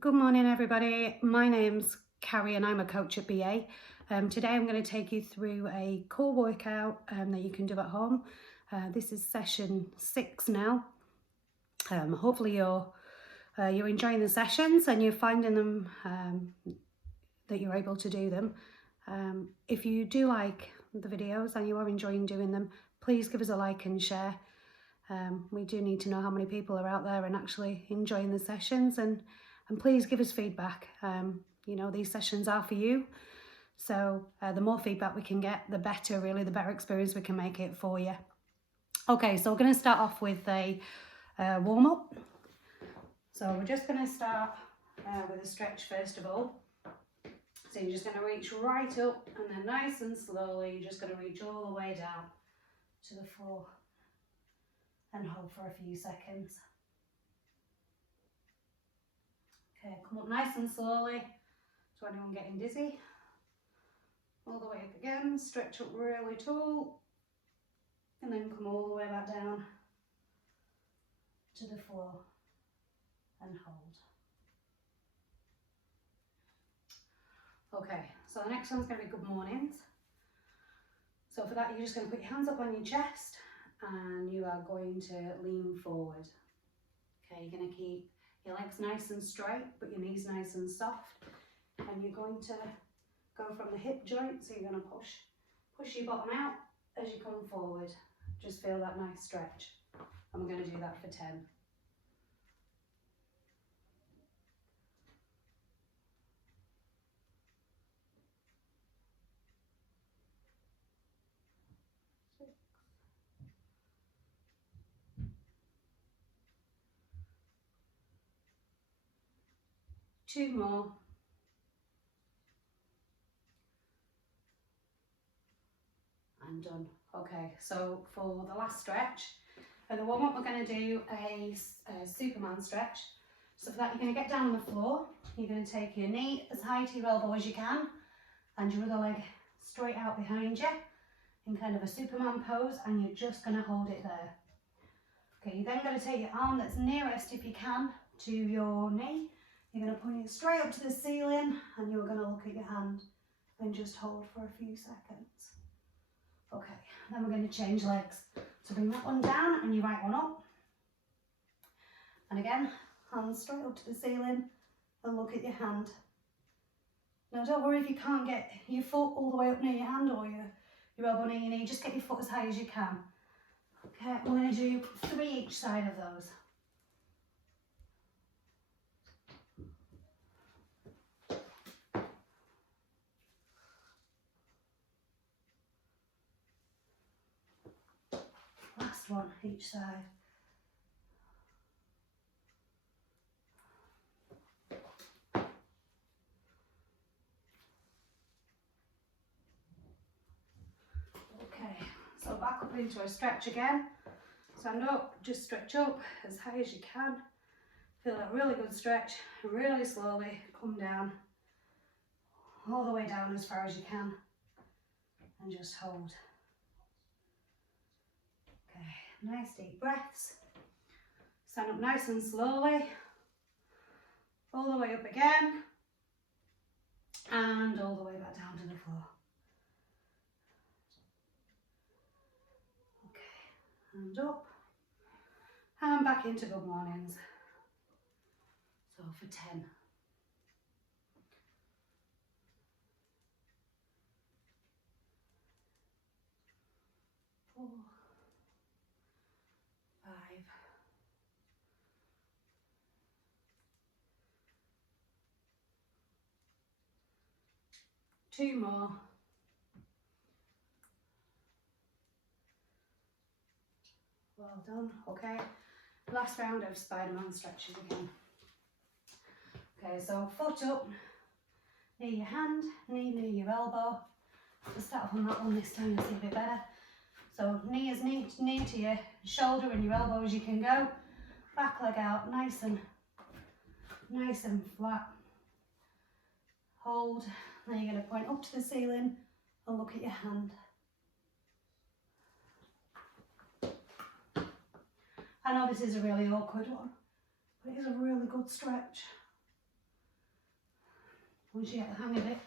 Good morning, everybody. My name's Carrie and I'm a coach at BA. Today I'm going to take you through a core workout that you can do at home. This is session 6 now. Hopefully you're enjoying the sessions and you're finding them that you're able to do them. If you do like the videos and you are enjoying doing them, please give us a like and share. We do need to know how many people are out there and actually enjoying the sessions, and please give us feedback. You know, these sessions are for you, so the more feedback we can get, the better, really, the better experience we can make it for you. Okay, so we're going to start off with a warm-up. So we're just going to start with a stretch first of all. So you're just going to reach right up, and then nice and slowly you're just going to reach all the way down to the floor and hold for a few seconds. Okay, come up nice and slowly. To anyone getting dizzy, all the way up again, stretch up really tall, and then come all the way back down to the floor and hold. Okay, so the next one's going to be good mornings. So for that, you're just going to put your hands up on your chest and you are going to lean forward. Okay, you're going to keep your legs nice and straight, but your knees nice and soft, and you're going to go from the hip joint, so you're going to push your bottom out as you come forward. Just feel that nice stretch, and we're going to do that for 10. Two more. And done. Okay, so for the last stretch, for the warm-up, we're going to do a Superman stretch. So for that, you're going to get down on the floor. You're going to take your knee as high to your elbow as you can, and your other leg straight out behind you in kind of a Superman pose, and you're just going to hold it there. Okay, you're then going to take your arm that's nearest, if you can, to your knee. You're going to point it straight up to the ceiling, and you're going to look at your hand and just hold for a few seconds. Okay, then we're going to change legs. So bring that one down and your right one up. And again, hands straight up to the ceiling and look at your hand. Now don't worry if you can't get your foot all the way up near your hand or your elbow near your knee, just get your foot as high as you can. Okay, we're going to do 3 each side of those. Last one each side. Okay, so back up into a stretch again. Stand up, just stretch up as high as you can. Feel that really good stretch, really slowly come down, all the way down as far as you can, and just hold. Okay, nice deep breaths. Stand up nice and slowly, all the way up again, and all the way back down to the floor. Okay, and up, and back into good mornings. So for 10. 4, 5, 2 more. Well done. Okay, last round of Spider-Man stretches again. Okay, so foot up, near your hand, knee near your elbow. Let's start off on that one this time and see a bit better. So knee as near to your shoulder and your elbow as you can go. Back leg out, nice and flat. Hold. Then you're going to point up to the ceiling and look at your hand. I know this is a really awkward one, but it is a really good stretch. once you get the hang of it.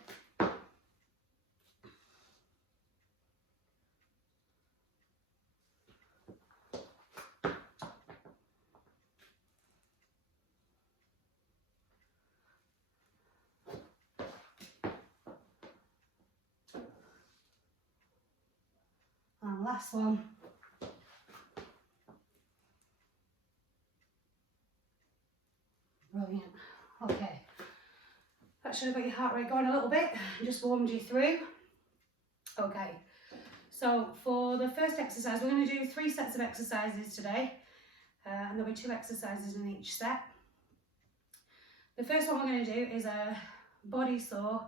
And last one. Brilliant. Okay. That should have got your heart rate going a little bit, just warmed you through. Okay. So for the first exercise, we're going to do 3 sets of exercises today, and there'll be 2 exercises in each set. The first one we're going to do is a body saw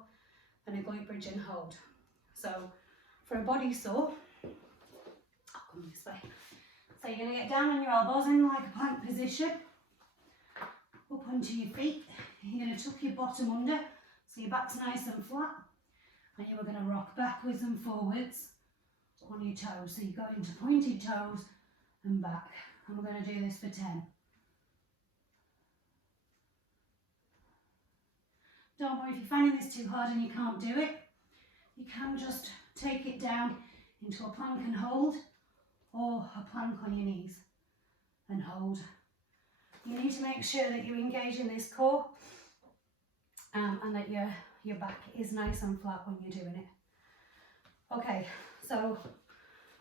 and a glute bridge and hold. So for a body saw, I'll come this way. So you're going to get down on your elbows in like a plank position, up onto your feet. You're going to tuck your bottom under so your back's nice and flat, and you're going to rock backwards and forwards on your toes. So you go into pointed toes and back. And we're going to do this for 10. Don't worry if you're finding this too hard and you can't do it. You can just take it down into a plank and hold, or a plank on your knees and hold. You need to make sure that you engage in this core and that your back is nice and flat when you're doing it. Okay, so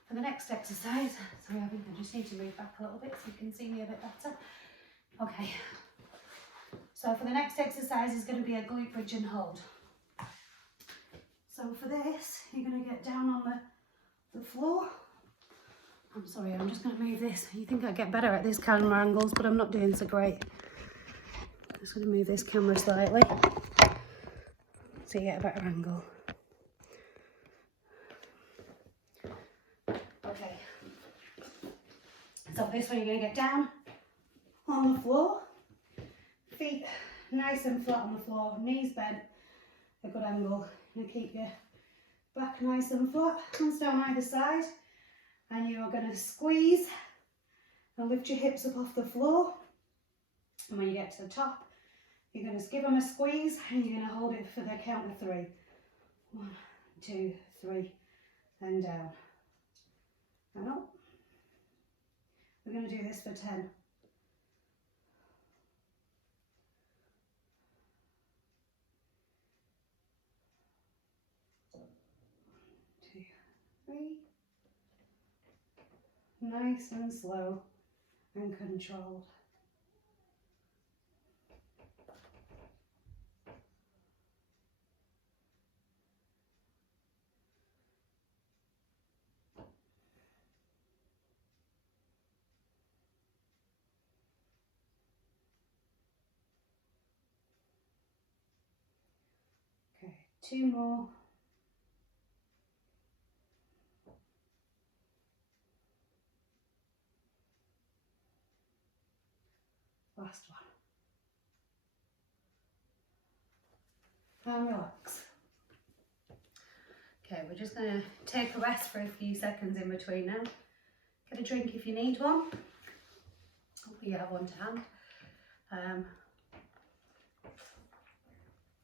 for the next exercise, sorry, I think I just need to move back a little bit so you can see me a bit better. Okay, so for the next exercise is going to be a glute bridge and hold. So for this, you're going to get down on the floor. I'm sorry, I'm just going to move this. You think I get better at this camera angles, but I'm not doing so great. I'm just going to move this camera slightly so you get a better angle. Okay. So for this one, you're going to get down on the floor, feet nice and flat on the floor, knees bent, a good angle. You're going to keep your back nice and flat, hands down either side. And you are going to squeeze and lift your hips up off the floor. And when you get to the top, you're going to give them a squeeze and you're going to hold it for the count of 3. 1, 2, 3, and down. And up. We're going to do this for 10. 2, 3. Nice and slow and controlled. Okay, 2 more. Last one. And relax. Okay, we're just going to take a rest for a few seconds in between now. Get a drink if you need one. Hopefully you have one to hand.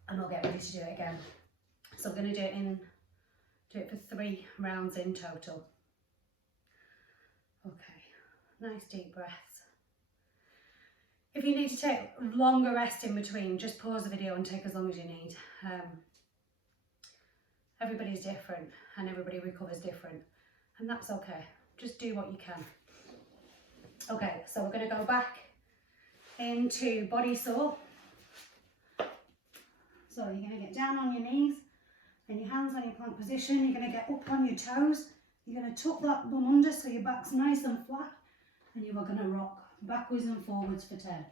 And I'll get ready to do it again. So I'm going to do it for 3 rounds in total. Okay, nice deep breaths. If you need to take longer rest in between, just pause the video and take as long as you need. Everybody's different and everybody recovers different, and that's okay. Just do what you can. Okay, so we're going to go back into body saw. So you're going to get down on your knees and your hands on your plank position. You're going to get up on your toes. You're going to tuck that bum under so your back's nice and flat, and you are going to rock backwards and forwards for 10.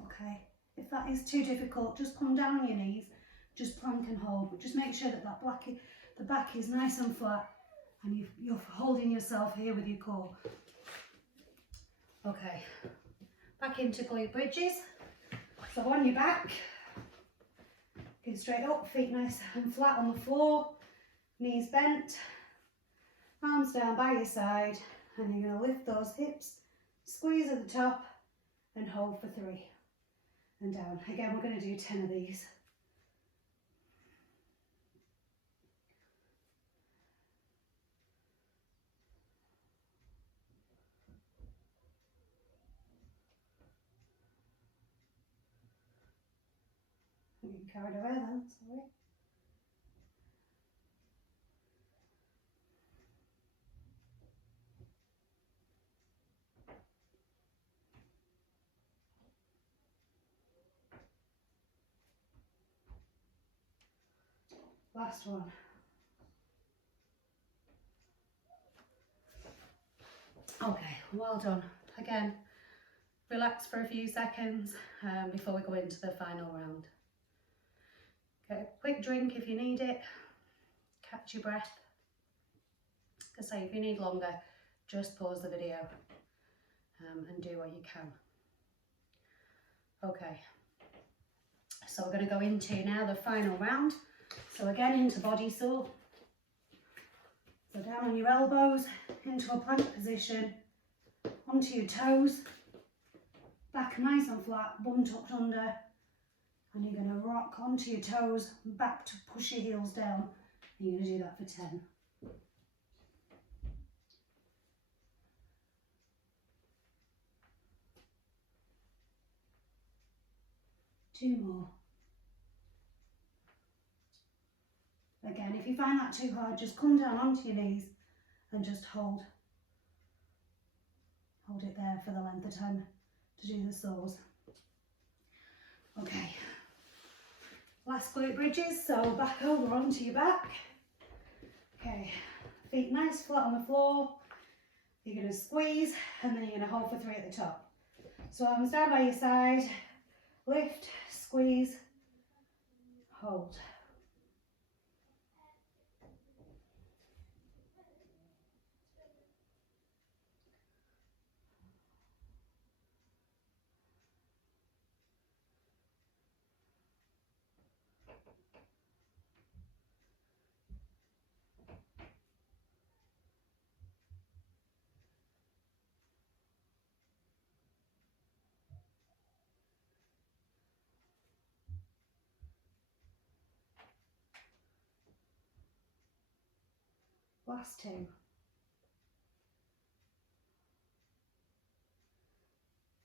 Okay, if that is too difficult, just come down on your knees, just plank and hold, but just make sure that the back is nice and flat and you're holding yourself here with your core. Okay, back into glute bridges. So on your back, get straight up, feet nice and flat on the floor, Knees bent, arms down by your side, and you're going to lift those hips, squeeze at the top and hold for 3 and down. Again, we're going to do 10 of these. I'm getting carried away then, sorry. Last one. Okay, well done. Again, relax for a few seconds before we go into the final round. Get a quick drink if you need it, catch your breath. Like I say, if you need longer, just pause the video and do what you can. Okay, so we're going to go into now the final round. So again, into body saw. So down on your elbows, into a plank position, onto your toes, back nice and flat, bum tucked under, and you're going to rock onto your toes, back to push your heels down, and you're going to do that for 10. Two more. Again, if you find that too hard, just come down onto your knees and just hold it there for the length of time to do the saws. Okay, last glute bridges, so back over onto your back. Okay, feet nice flat on the floor. You're going to squeeze and then you're going to hold for 3 at the top. So arms down by your side, lift, squeeze, hold. Last 2.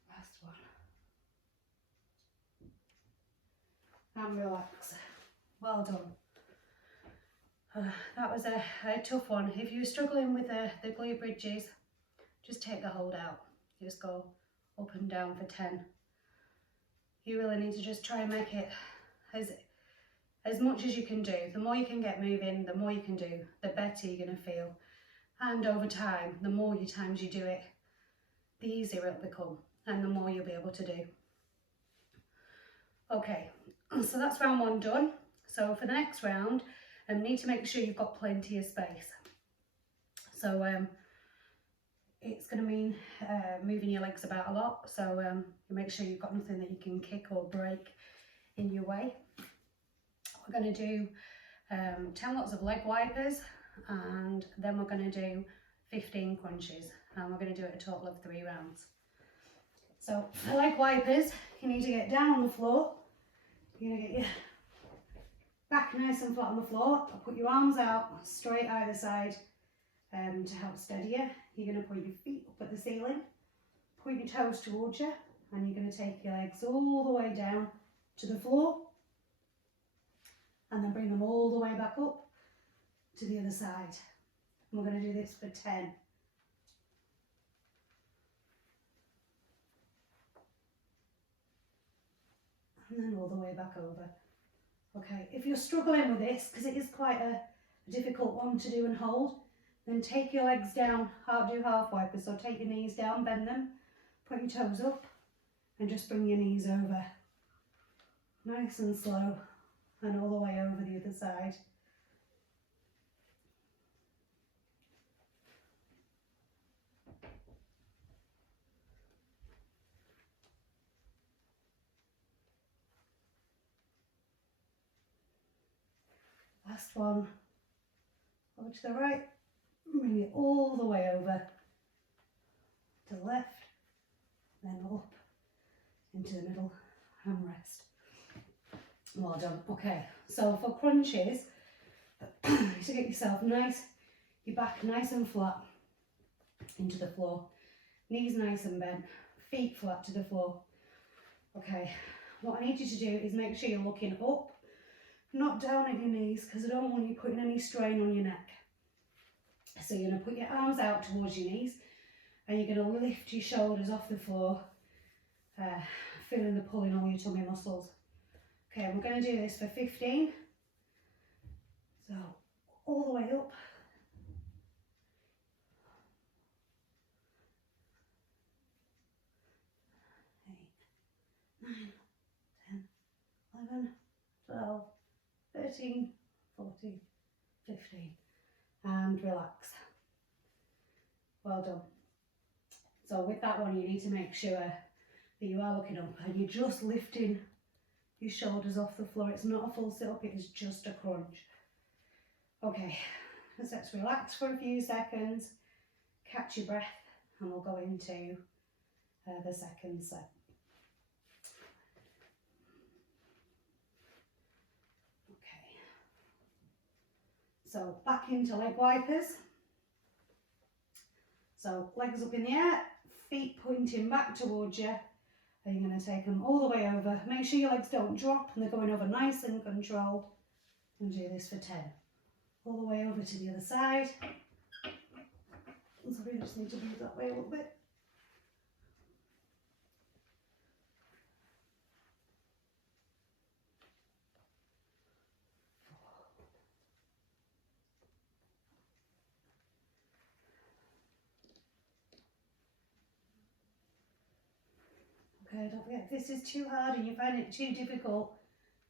Last one. And relax. Well done. That was a tough one. If you're struggling with the glute bridges, just take the hold out. Just go up and down for 10. You really need to just try and make it as much as you can do. The more you can get moving, the more you can do, the better you're going to feel. And over time, the more times you do it, the easier it'll become and the more you'll be able to do. Okay, so that's round 1 done. So for the next round, you need to make sure you've got plenty of space. So it's going to mean moving your legs about a lot. So you make sure you've got nothing that you can kick or break in your way. We're going to do 10 lots of leg wipers, and then we're going to do 15 crunches, and we're going to do it a total of 3 rounds. So for leg wipers, you need to get down on the floor. You're going to get your back nice and flat on the floor. Put your arms out straight either side to help steady you. You're going to put your feet up at the ceiling, point your toes towards you, and you're going to take your legs all the way down to the floor, and then bring them all the way back up to the other side. And we're going to do this for 10. And then all the way back over. Okay, if you're struggling with this, because it is quite a difficult one to do and hold, then take your legs down, do half wipers. So take your knees down, bend them, put your toes up, and just bring your knees over. Nice and slow, and all the way over the other side. Last one. over to the right, bring it all the way over to the left, then up into the middle and rest. Well done. Okay, so for crunches, to get yourself nice, your back nice and flat into the floor, knees nice and bent, feet flat to the floor. Okay, what I need you to do is make sure you're looking up, not down at your knees, because I don't want you putting any strain on your neck. So you're going to put your arms out towards your knees and you're going to lift your shoulders off the floor, feeling the pull in all your tummy muscles. Okay, we're going to do this for 15. So all the way up. 8, 9, 10, 11, 12, 13, 14, 15. And relax. Well done. So with that one, you need to make sure that you are looking up and you're just lifting your shoulders off the floor. It's not a full sit up, it is just a crunch. Okay, let's relax for a few seconds, catch your breath, and we'll go into the second set. Okay, so back into leg wipers. So legs up in the air, feet pointing back towards you, and you're going to take them all the way over. Make sure your legs don't drop and they're going over nice and controlled, and do this for 10. All the way over to the other side. Sorry, I just need to move that way a little bit. Okay, don't forget, if this is too hard and you find it too difficult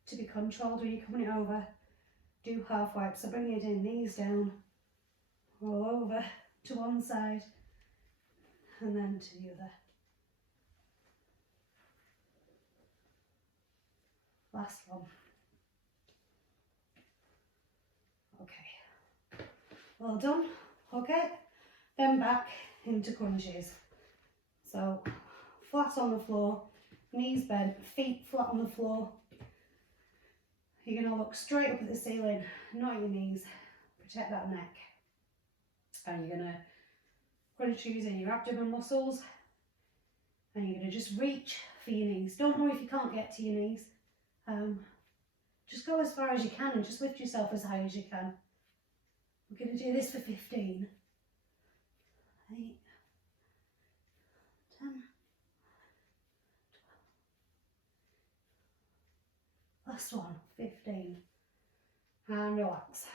to be controlled when you're coming it over, do half wipes. So bring your knees down, roll over to one side and then to the other. Last one. Okay, well done. Okay, then back into crunches. So flat on the floor, knees bent, feet flat on the floor. You're going to look straight up at the ceiling, not at your knees. Protect that neck. And you're going to crunch using your abdomen muscles. And you're going to just reach for your knees. Don't worry if you can't get to your knees. Just go as far as you can and just lift yourself as high as you can. We're going to do this for 15. 8, 10, 12. Last one, 15. And relax.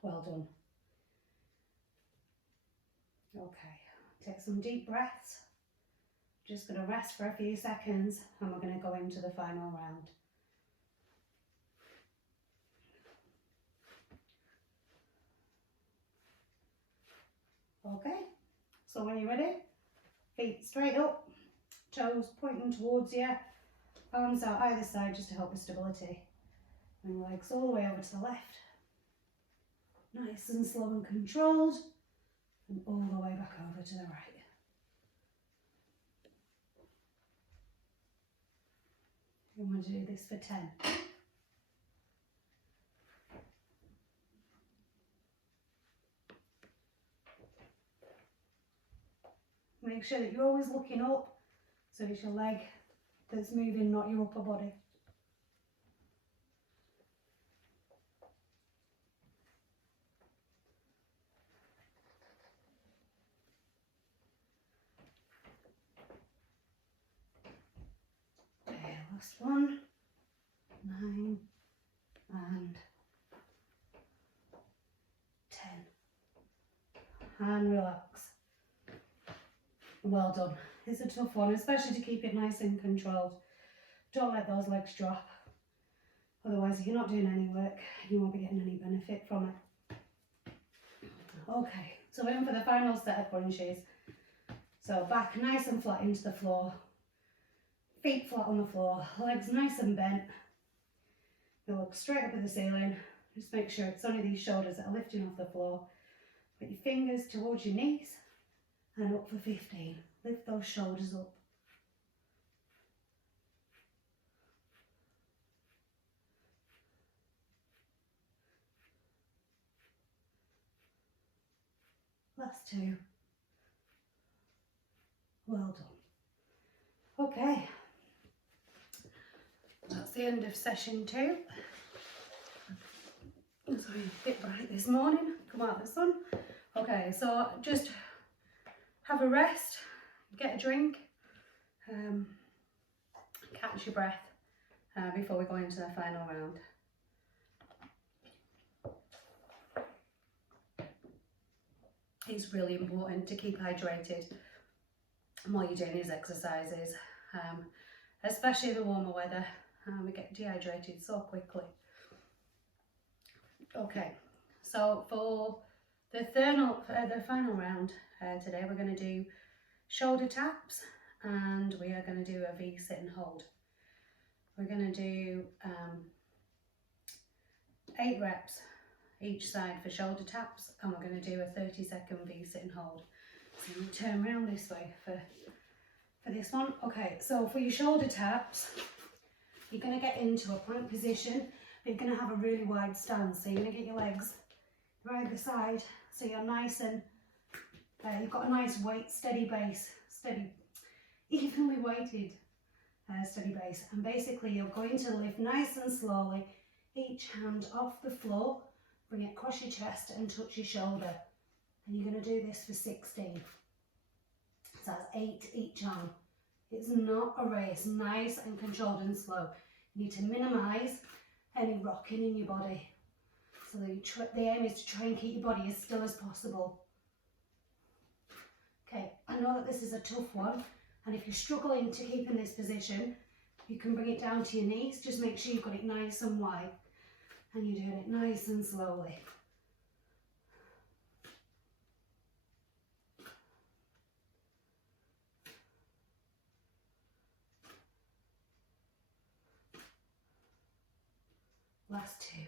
Well done. Okay, take some deep breaths. Just going to rest for a few seconds and we're going to go into the final round. Okay, so when you're ready, feet straight up, toes pointing towards you, arms out either side just to help with stability. And legs all the way over to the left. Nice and slow and controlled. And all the way back over to the right. I'm going to do this for 10. Make sure that you're always looking up, so it's your leg that's moving, not your upper body. Okay, last one. 9 and 10. And relax. Well done. It's a tough one, especially to keep it nice and controlled. Don't let those legs drop. Otherwise, if you're not doing any work, you won't be getting any benefit from it. Okay, so in for the final set of crunches. So back nice and flat into the floor. Feet flat on the floor, legs nice and bent. They look straight up at the ceiling, Just make sure it's only these shoulders that are lifting off the floor. Put your fingers towards your knees and up for 15. Lift those shoulders up. Last 2. Well done. Okay, that's the end of session 2. Sorry, a bit bright this morning, come out the sun. Okay, so just have a rest, get a drink, catch your breath before we go into the final round. It's really important to keep hydrated while you're doing these exercises, especially in the warmer weather. We get dehydrated so quickly. Okay, so for the final round today, we're going to do shoulder taps and we are going to do a V sit and hold. We're going to do 8 reps each side for shoulder taps, and we're going to do a 30-second V sit and hold. So I'm going to turn around this way for this one. Okay, so for your shoulder taps, you're going to get into a plank position. You're going to have a really wide stance, so you're going to get your legs right either side, so you're nice and you've got a nice weight, steady base, steady, evenly weighted, steady base. And basically you're going to lift nice and slowly each hand off the floor, bring it across your chest and touch your shoulder. And you're going to do this for 16. So that's 8 each arm. It's not a race, nice and controlled and slow. You need to minimise any rocking in your body. So the aim is to try and keep your body as still as possible. Okay, I know that this is a tough one, and if you're struggling to keep in this position, you can bring it down to your knees. Just make sure you've got it nice and wide, and you're doing it nice and slowly. Last 2.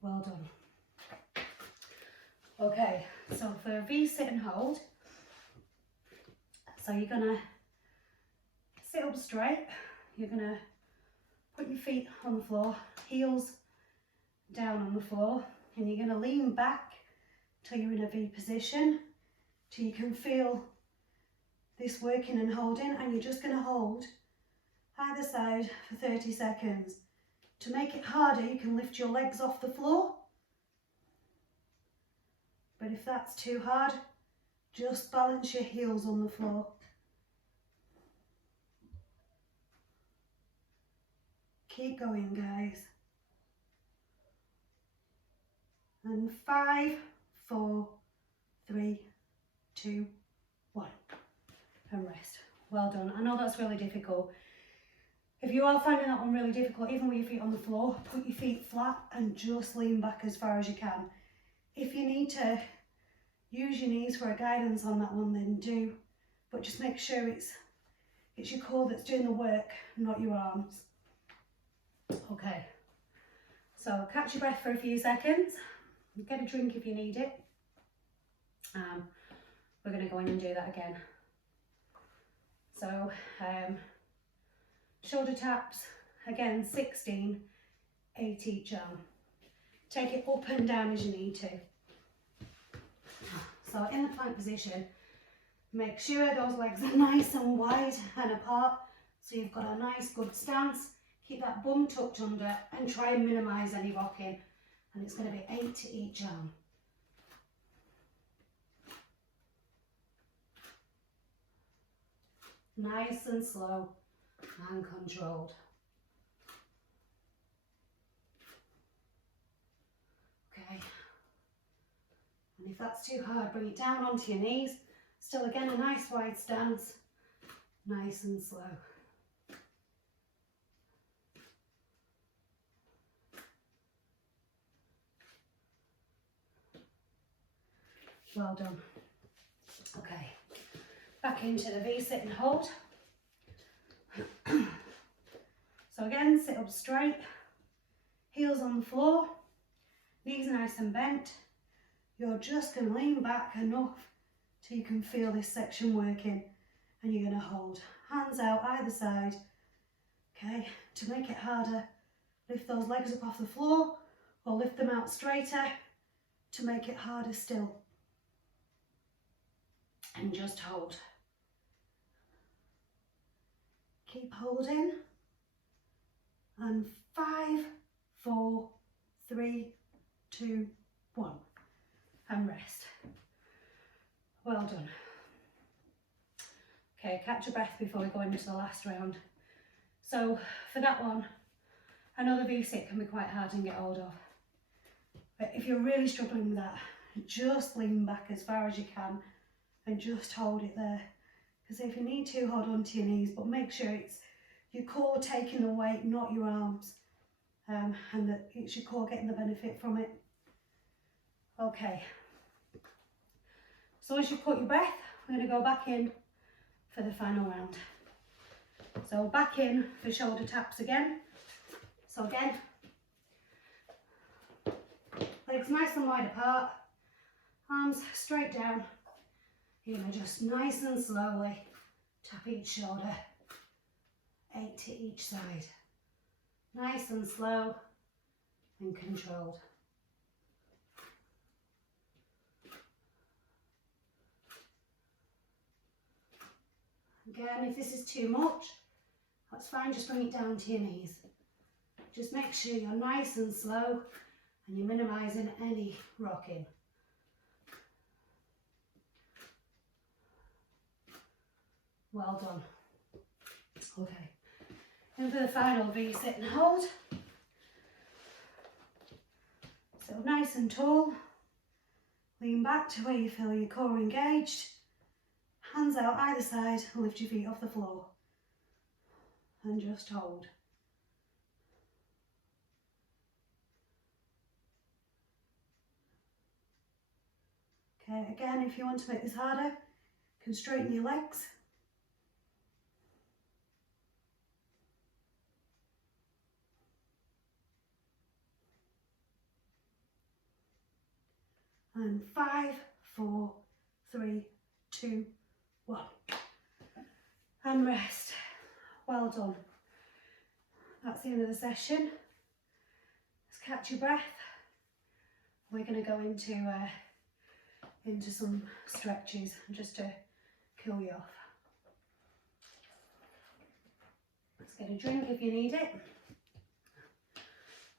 Well done. Okay, so for a V sit and hold, so you're gonna sit up straight, you're gonna put your feet on the floor, heels down on the floor, and you're gonna lean back till you're in a V position, till you can feel this working and holding, and you're just gonna hold either side for 30 seconds. To make it harder, you can lift your legs off the floor. But if that's too hard, just balance your heels on the floor. Keep going, guys. And 5, 4, 3, 2, 1. And rest. Well done. I know that's really difficult. If you are finding that one really difficult, even with your feet on the floor, put your feet flat and just lean back as far as you can. If you need to use your knees for a guidance on that one, then do. But just make sure it's your core that's doing the work, not your arms. Okay, so catch your breath for a few seconds. Get a drink if you need it. We're going to go in and do that again. So, shoulder taps, again 16, 8 each arm. Take it up and down as you need to. So in the plank position, make sure those legs are nice and wide and apart, so you've got a nice good stance. Keep that bum tucked under and try and minimise any rocking. And it's going to be 8 to each arm. Nice and slow and controlled. Okay. And if that's too hard, bring it down onto your knees. Still again, a nice wide stance. Nice and slow. Well done. Okay, back into the V sit and hold. So again, sit up straight, Heels on the floor, knees nice and bent. You're just going to lean back enough till you can feel this section working, and you're going to hold. Hands out either side. Okay, to make it harder, lift those legs up off the floor or lift them out straighter to make it harder still. And just hold. Keep holding. And 5, 4, 3, 2, 1. And rest. Well done. Okay, catch your breath before we go into the last round. So for that one, another V-sit can be quite hard to get hold of. But if you're really struggling with that, just lean back as far as you can and just hold it there. Because if you need to, hold on to your knees, but make sure it's your core taking the weight, not your arms. And that it's your core getting the benefit from it. Okay. So as you put your breath, we're going to go back in for the final round. So back in for shoulder taps again. So again, legs nice and wide apart, arms straight down. You're going to just nice and slowly tap each shoulder, 8 to each side. Nice and slow and controlled. Again, if this is too much, that's fine, just bring it down to your knees. Just make sure you're nice and slow and you're minimising any rocking. Well done. Okay, and for the final V, sit and hold. So nice and tall, lean back to where you feel your core engaged. Hands out either side and lift your feet off the floor. And just hold. Okay, again, if you want to make this harder, you can straighten your legs. And 5, 4, 3, 2, 1. And rest. Well done. That's the end of the session. Let's catch your breath. We're going to go into some stretches just to cool you off. Let's get a drink if you need it.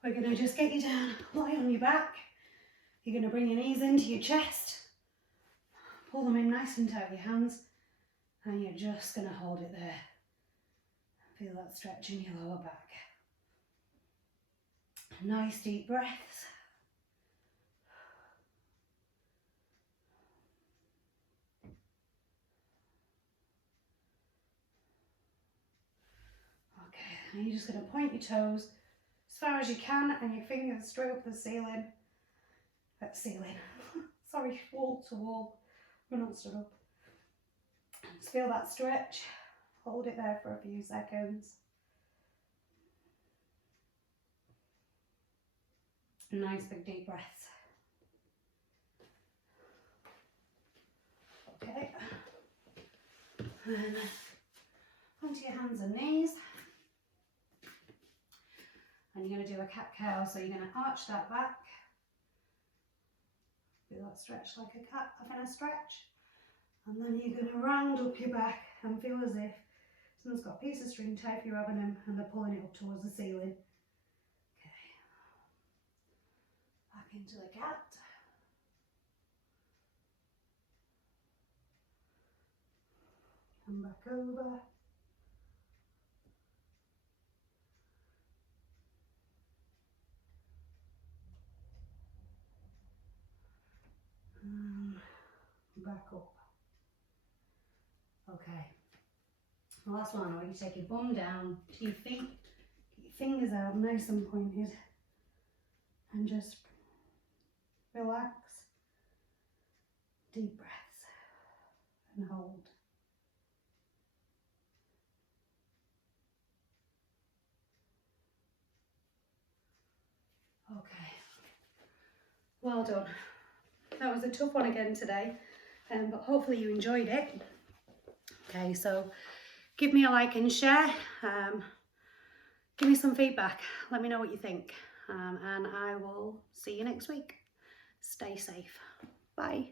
We're going to just get you down, lie on your back. You're going to bring your knees into your chest, pull them in nice and tight with your hands, and you're just going to hold it there. Feel that stretch in your lower back. Nice deep breaths. Okay, and you're just going to point your toes as far as you can and your fingers straight up the ceiling. Sorry, wall to wall. We're not stood up. Just feel that stretch. Hold it there for a few seconds. Nice big deep breaths. Okay. And onto your hands and knees. And you're going to do a cat-cow, so you're going to arch that back. Feel that stretch like a cat having a stretch. And then you're going to round up your back and feel as if someone's got a piece of string tied if you're having them and they're pulling it up towards the ceiling. Okay. Back into the cat. And back over. Back up. Okay. The last one, I want you to take your bum down to your feet, get your fingers out nice and pointed, and just relax. Deep breaths and hold. Well done. That was a tough one again today, but hopefully you enjoyed it. Okay, so give me a like and share. Give me some feedback. Let me know what you think. And I will see you next week. Stay safe. Bye.